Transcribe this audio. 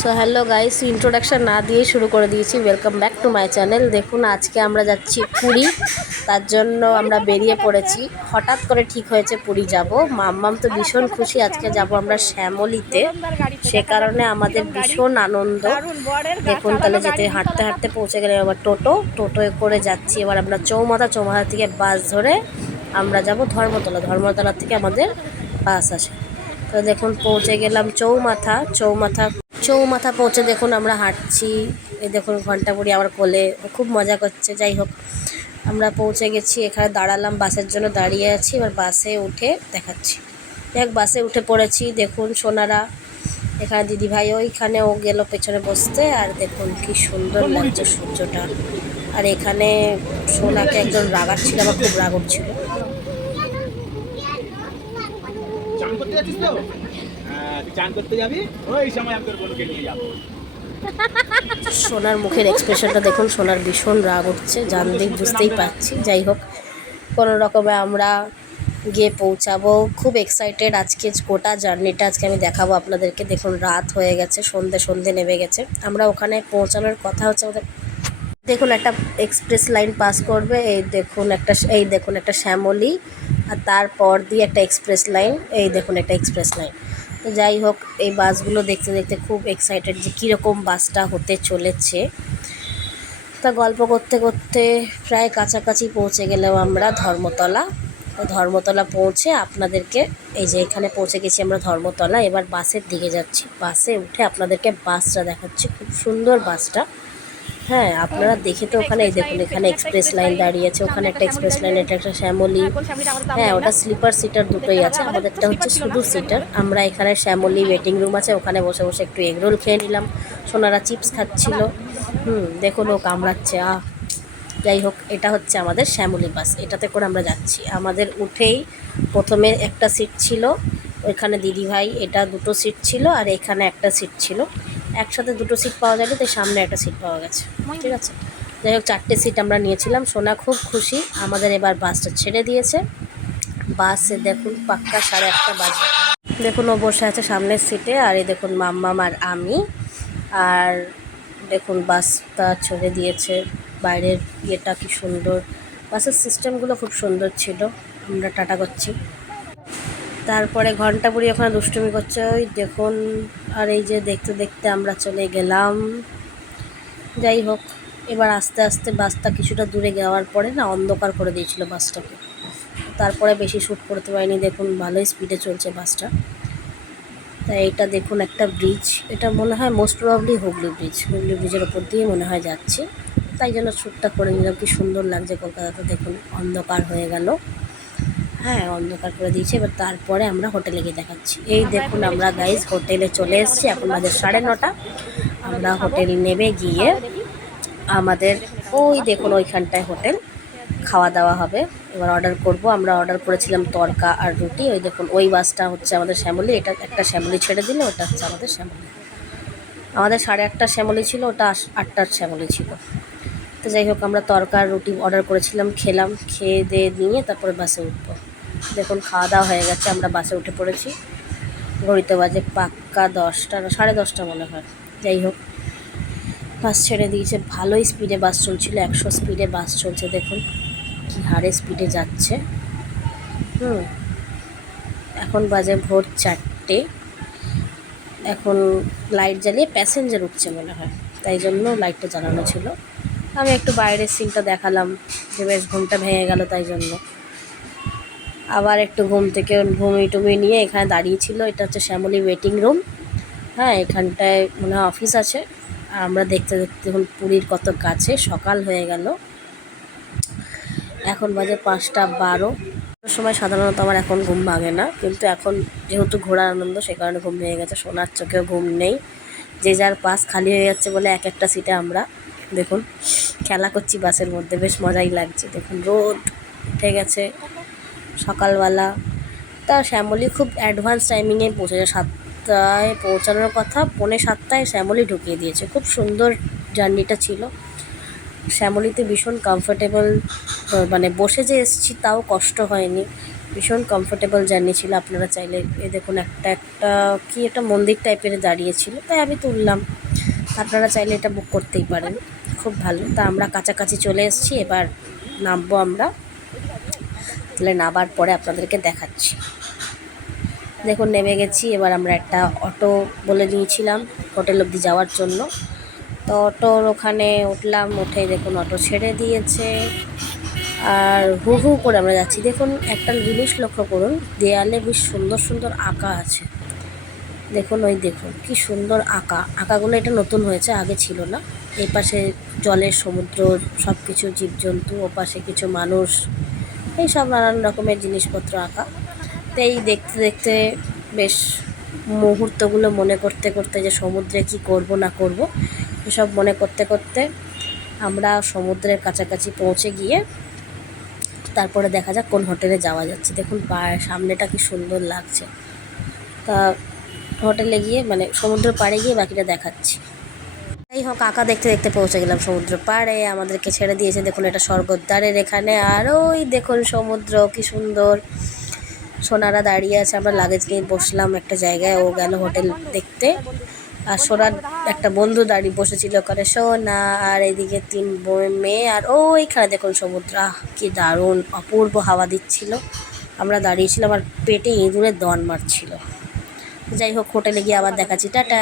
So hello guys, introduction না দিয়ে শুরু করে দিয়েছি। Welcome back to my channel. দেখুন, আজকে আমরা যাচ্ছি পুরী। তার জন্য আমরা বেরিয়ে পড়েছি। হঠাৎ করে ঠিক হয়েছে পুরী যাব। মাম্মাম তো ভীষণ খুশি, আজকে যাব আমরা শ্যামলীতে। সে কারণে আমাদের ভীষণ আনন্দ। দেখুন, তাহলে যেতে হাঁটতে হাঁটতে পৌঁছে গেলে আবার টোটোয় করে যাচ্ছি। এবার আমরা চৌমাথা থেকে বাস ধরে আমরা যাব ধর্মতলা থেকে আমাদের বাস আসে। তো দেখুন, পৌঁছে গেলাম চৌমাথা পৌঁছে দেখুন আমরা হাঁটছি। এই দেখুন ঘন্টাপুরি আমার কোলে, খুব মজা করছে। যাই হোক, আমরা পৌঁছে গেছি। এখানে দাঁড়ালাম, বাসের জন্য দাঁড়িয়ে আছি। এবার বাসে উঠে দেখাচ্ছি। দেখ, বাসে উঠে পড়েছি। দেখুন সোনারা, এখানে দিদিভাই ওইখানে ও গেল পেছনে বসতে। আর দেখুন কি সুন্দর লাগছে সূর্যটা। আর এখানে সোনাকে একজন রাগাচ্ছিল, আমার খুব রাগ উঠছিল। চান করতে যাচ্ছিস তো? হ্যাঁ, চান করতে যাবি, ওই সময় আমি তোর বোনকে নিয়ে যাবো। সোনার মুখের এক্সপ্রেশনটা দেখুন, সোনার ভীষণ রাগ উঠছে, জান দিক বুঝতেই পারছি। যাই হোক, কোনো রকমে আমরা গিয়ে পৌঁছাবো। খুব এক্সাইটেড। আজকে গোটা জার্নিটা আজকে আমি দেখাবো আপনাদেরকে। দেখুন রাত হয়ে গেছে, সন্ধে নেমে গেছে। আমরা ওখানে পৌঁছানোর কথা হচ্ছে আমাদের। দেখুন একটা এক্সপ্রেস লাইন পাস করবে। এই দেখুন একটা শ্যামলী, আর তারপর দিয়ে একটা এক্সপ্রেস লাইন। এই দেখুন একটা এক্সপ্রেস লাইন। তো যাই হোক, এই বাসগুলো দেখতে দেখতে খুব এক্সাইটেড যে কীরকম বাসটা হতে চলেছে। তা গল্প করতে করতে প্রায় কাছাকাছি পৌঁছে গেলাম আমরা ধর্মতলা পৌঁছে আপনাদেরকে, এই যে এখানে পৌঁছে গেছি আমরা ধর্মতলা। এবার বাসের দিকে যাচ্ছি। বাসে উঠে আপনাদেরকে বাসটা দেখাচ্ছি, খুব সুন্দর বাসটা। হ্যাঁ, আপনারা দেখে তো ওখানে এই দেখুন, এখানে এক্সপ্রেস লাইন দাঁড়িয়ে আছে, ওখানে একটা এক্সপ্রেস লাইন, এটা একটা শ্যামলী। হ্যাঁ, ওটা স্লিপার সিটার দুটোই আছে, আমাদেরটা হচ্ছে শুধু সিটার। আমরা এখানে শ্যামলী ওয়েটিং রুম আছে, ওখানে বসে বসে একটু এগরোল খেয়ে নিলাম। সোনারা চিপস খাচ্ছিল। দেখুন ও কামড়াচ্ছে। যাই হোক, এটা হচ্ছে আমাদের শ্যামলী বাস, এটাতে করে আমরা যাচ্ছি। আমাদের উঠেই প্রথমে একটা সিট ছিল, ওইখানে দিদিভাই, এটা দুটো সিট ছিল, আর এখানে একটা সিট ছিল। একসাথে দুটো সিট পাওয়া যায়নি, তাই সামনে একটা সিট পাওয়া গেছে। ঠিক আছে, যাই হোক 4টে সিট আমরা নিয়েছিলাম। সোনা খুব খুশি। আমাদের এবার বাসটা ছেড়ে দিয়েছে। বাসে দেখুন পাক্কা 1:30 বাজে। দেখুন ও বসে আছে সামনের সিটে, আর এই দেখুন মাম্মাম আর আমি। আর দেখুন বাসটা ছেড়ে দিয়েছে। বাইরের ইয়েটা কি সুন্দর, বাসের সিস্টেমগুলো খুব সুন্দর ছিল। আমরা টাটা করছি। তারপরে ঘন্টাপুরি ওখানে দুষ্টুমি করছে, ওই দেখুন। আর এই যে দেখতে দেখতে আমরা চলে গেলাম। যাই হোক, এবার আস্তে আস্তে বাসটা কিছুটা দূরে যাওয়ার পরে না অন্ধকার করে দিয়েছিল বাসটাকে। তারপরে বেশি শ্যুট করতে পারিনি। দেখুন ভালোই স্পিডে চলছে বাসটা। তাই এটা দেখুন একটা ব্রিজ, এটা মনে হয় মোস্ট প্রবাবলি হুগলি ব্রিজের ওপর দিয়ে মনে হয় যাচ্ছি। তাই জন্য শ্যুটটা করে নিলাম। কি সুন্দর লাগছে কলকাতাতে। দেখুন অন্ধকার হয়ে গেল। হ্যাঁ, অন্ধকার করে দিয়েছে। এবার তারপরে আমরা হোটেলে গিয়ে দেখাচ্ছি। এই দেখুন আমরা গাইজ হোটেলে চলে এসেছি। এখন বাজে 9:30। আমরা হোটেল নেমে গিয়ে আমাদের ওই দেখুন ওইখানটায় হোটেল, খাওয়া দাওয়া হবে। এবার অর্ডার করব। আমরা অর্ডার করেছিলাম তড়কা আর রুটি। ওই দেখুন ওই বাসটা হচ্ছে আমাদের শ্যামলী। এটা একটা শ্যামলী ছেড়ে দিলে, ওটা হচ্ছে আমাদের শ্যামলী। আমাদের 8:30 শ্যামলী ছিল, ওটা 8টার শ্যামলী ছিল। তো যাই হোক, আমরা তড়কা আর রুটি অর্ডার করেছিলাম, খেলাম। খেয়ে দিয়ে নিয়ে তারপরে বাসে উঠবো। দেখুন খাওয়া দাওয়া হয়ে গেছে, আমরা বাসে উঠে পড়েছি। ঘড়িতে বাজে পাক্কা 10টা না 10:30 মনে হয়। যাই হোক, বাস ছেড়ে দিয়েছে। ভালোই স্পিডে বাস চলছিল, 100 স্পিডে বাস চলছে। দেখুন কি হারে স্পিডে যাচ্ছে। এখন বাজে ভোর 4টে। এখন লাইট জ্বালিয়ে প্যাসেঞ্জার উঠছে মনে হয়, তাই জন্য লাইটটা জ্বালানো ছিল। আমি একটু বাইরের সিনটা দেখালাম, যে বেশ ঘুমটা ভেঙে গেল, তাই জন্য আবার একটু ঘুম থেকে ঘুমিয়ে নিয়ে এখানে দাঁড়িয়েছিল। এটা হচ্ছে শ্যামলী ওয়েটিং রুম। হ্যাঁ, এখানটায় মনে হয় অফিস আছে। আর আমরা দেখতে দেখতে দেখুন পুরীর কত কাছে, সকাল হয়ে গেল। এখন বাজে 5:12। সময় সাধারণত আমার এখন ঘুম ভাঙে না, কিন্তু এখন যেহেতু ঘোরার আনন্দ, সে কারণে ঘুম ভেঙে গেছে। সোনার চোখেও ঘুম নেই। যে যার পাস খালি হয়ে যাচ্ছে বলে একটা সিটে আমরা দেখুন খেলা করছি বাসের মধ্যে, বেশ মজাই লাগছে। দেখুন রোদ উঠে গেছে সকালবেলা। তা শ্যামলী খুব অ্যাডভান্স টাইমিংয়ে পৌঁছেছে। 7টায় পৌঁছানোর কথা, 6:45 শ্যামলী ঢুকিয়ে দিয়েছে। খুব সুন্দর জার্নিটা ছিল। শ্যামলীতে ভীষণ কমফোর্টেবল, মানে বসে যে এসেছি তাও কষ্ট হয়নি। ভীষণ কমফোর্টেবল জার্নি ছিল। আপনারা চাইলে এ দেখুন একটা কি একটা মন্দির টাইপের দাঁড়িয়েছিল, তাই আমি তুললাম। আপনারা চাইলে এটা বুক করতেই পারেন, খুব ভালো। তা আমরা কাছাকাছি চলে এসেছি, এবার নামবো আমরা। তাহলে নামার পরে আপনাদেরকে দেখাচ্ছি। দেখুন নেমে গেছি। এবার আমরা একটা অটো বলে নিয়েছিলাম হোটেল অবধি যাওয়ার জন্য, তো অটোর ওখানে উঠলাম। উঠেই দেখুন অটো ছেড়ে দিয়েছে, আর হু হু করে আমরা যাচ্ছি। দেখুন একটা জিনিস লক্ষ্য করুন, দেয়ালে বেশ সুন্দর সুন্দর আঁকা আছে। দেখুন ওই দেখুন কি সুন্দর আঁকাগুলো, এটা নতুন হয়েছে, আগে ছিল না। এই পাশে জলের সমুদ্র, সব কিছু জীবজন্তু, ও পাশে কিছু মানুষ, এই সব নানান রকমের জিনিসপত্র আঁকা। তো এই দেখতে দেখতে বেশ মুহূর্তগুলো মনে করতে করতে, যে সমুদ্রে কি করব না করব এসব মনে করতে করতে আমরা সমুদ্রের কাছাকাছি পৌঁছে গিয়ে তারপরে দেখা যাক কোন হোটেলে যাওয়া যাচ্ছে। দেখুন সামনেটা কি সুন্দর লাগছে। তা হোটেলে গিয়ে মানে সমুদ্র পাড়ে গিয়ে বাকিটা দেখাচ্ছি। যাই হোক, আঁকা দেখতে দেখতে পৌঁছে গেলাম সমুদ্র পাড়ে। আমাদেরকে ছেড়ে দিয়েছে দেখুন এটা স্বর্গদ্বারের এখানে, আর ওই দেখুন সমুদ্র কি সুন্দর। সোনারা দাঁড়িয়ে আছে, আমরা লাগেজ নিয়ে বসলাম একটা জায়গায়, ও গেল হোটেল দেখতে। আর সোনার একটা বন্ধু দাঁড়িয়ে বসেছিল ওখানে, সোনা আর এদিকে 3 মেয়ে, আর ওইখানে দেখুন সমুদ্র। কি দারুণ অপূর্ব হাওয়া দিচ্ছিল। আমরা দাঁড়িয়েছিলাম আর পেটে ইঁদুরের দন মারছিল। যাই হোক, হোটেলে গিয়ে আবার দেখাচ্ছি, টাটা।